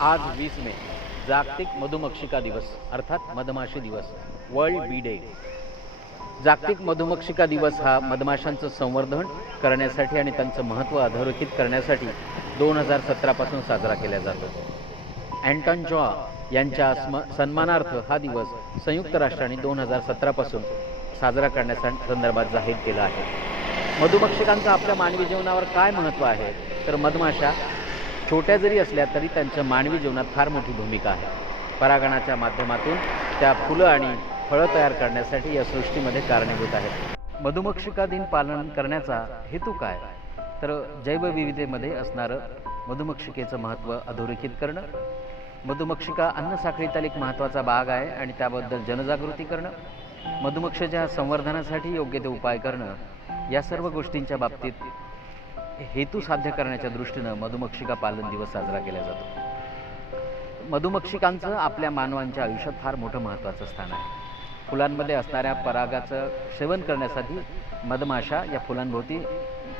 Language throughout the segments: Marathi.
आज वीस मे जागतिक मधुमक्षिका दिवस अर्थात मधमाशी दिवस वर्ल्ड बी डे. जागतिक मधुमक्षिका दिवस हा मधमाशांचं संवर्धन करण्यासाठी आणि त्यांचं महत्त्व अधोरेखित करण्यासाठी दोन हजार सतरापासून साजरा केला जातो. अँटॉन जॉ यांच्या स्म सन्मानार्थ हा दिवस संयुक्त राष्ट्रांनी दोन हजार सतरापासून साजरा करण्याच्या संदर्भात जाहीर केला आहे. मधुमक्षिकांचं आपल्या मानवी जीवनावर काय महत्त्व आहे? तर मधमाशा छोट्या जरी असल्या तरी त्यांच्या मानवी जीवनात फार मोठी भूमिका आहे. परागणाच्या माध्यमातून त्या फुलं आणि फळं तयार करण्यासाठी या सृष्टीमध्ये कारणीभूत आहेत. मधुमक्षिका दिन पालन करण्याचा हेतू काय? तर जैवविविधेमध्ये असणारं मधुमक्षिकेचं महत्त्व अधोरेखित करणं मधुमक्षिका अन्नसाखळीतील एक महत्त्वाचा भाग आहे आणि त्याबद्दल जनजागृती करणं मधुमक्षाच्या संवर्धनासाठी योग्य ते उपाय करणं या सर्व गोष्टींच्या बाबतीत हेतू साध्य करण्याच्या दृष्टीनं मधुमक्षिका पालन दिवस साजरा केला जातो. मधुमक्षिकांचं आपल्या मानवांच्या आयुष्यात फार मोठं महत्त्वाचं स्थान आहे. फुलांमध्ये असणाऱ्या परागाचं सेवन करण्यासाठी मधमाशा या फुलांभोवती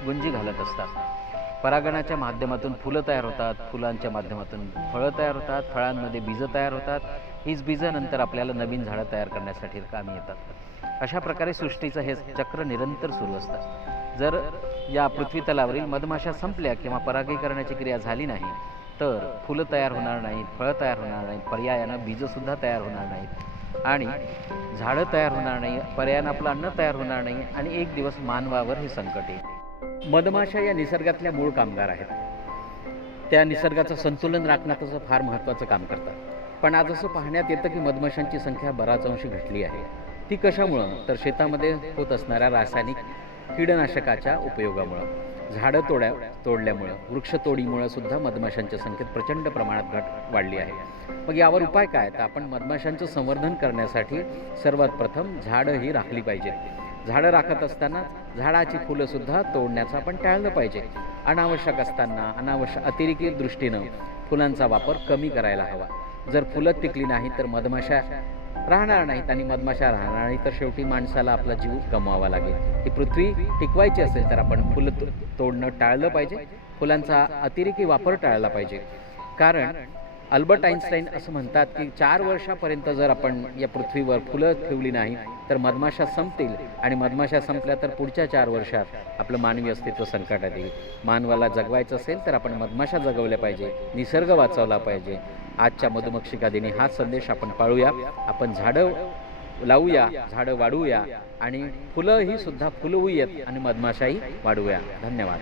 गुंजी घालत असतात. परागणाच्या माध्यमातून फुलं तयार होतात फुलांच्या माध्यमातून फळं तयार होतात फळांमध्ये बीजं तयार होतात. हीच बीजं नंतर आपल्याला नवीन झाडं तयार करण्यासाठी कामी येतात. अशा प्रकारे सृष्टीचं हे चक्र निरंतर सुरू असतं. जर या पृथ्वी तलावरील मधमाशा संपल्या किंवा परागीकरणाची क्रिया झाली नाही तर फुलं तयार होणार नाहीत फळं तयार होणार नाहीत पर्यायानं बीजंसुद्धा तयार होणार नाहीत. आणि झाडं तयार होणार नाही पर्यायानं आपलं अन्न तयार होणार नाही आणि एक दिवस मानवावर हे संकट येईल. मधमाशा या निसर्गातल्या मूळ कामगार आहेत. त्या निसर्गाचं संतुलन राखण्याचं फार महत्त्वाचं काम करतात. पण आज असं पाहण्यात येतं की मधमाशांची संख्या बराच अंशी घटली आहे. ती कशामुळं? तर शेतामध्ये होत असणाऱ्या रासायनिक कीडनाशकाच्या उपयोगामुळं झाडं तोड्या तोडल्यामुळं वृक्षतोडीमुळं सुद्धा मधमाशांच्या संख्येत प्रचंड प्रमाणात घट वाढली आहे. मग यावर उपाय काय? तर आपण मधमाशांचं संवर्धन करण्यासाठी सर्वात प्रथम झाडं ही राखली पाहिजेत. झाडं राखत असताना झाडाची फुलंसुद्धा तोडण्याचं आपण टाळलं पाहिजे. अनावश्यक असताना अनावश्यक अतिरेकी दृष्टीनं फुलांचा वापर कमी करायला हवा. जर फुलं टिकली नाही तर मधमाशा राहणार नाहीत आणि मधमाशा राहणार नाही तर शेवटी माणसाला आपला जीव गमवावा लागेल. ती पृथ्वी टिकवायची असेल तर आपण फुलं तोडणं टाळलं पाहिजे. फुलांचा अतिरेकी वापर टाळला पाहिजे. कारण अल्बर्ट आईन्स्टाईन असं म्हणतात की चार वर्षापर्यंत जर आपण या पृथ्वीवर फुलं ठेवली नाही तर मधमाशा संपतील. आणि मधमाशा संपल्या तर पुढच्या चार वर्षात आपलं मानवी अस्तित्व संकटात येईल. मानवाला जगवायचं असेल तर आपण मधमाशा जगवल्या पाहिजे. निसर्ग वाचवला पाहिजे. आजच्या मधुमक्षिका दिनी हा संदेश आपण पाळूया. आपण झाडं लावूया झाडं वाढवूया आणि फुलं ही सुद्धा फुलवूयात आणि मधमाशाही वाढवूया धन्यवाद.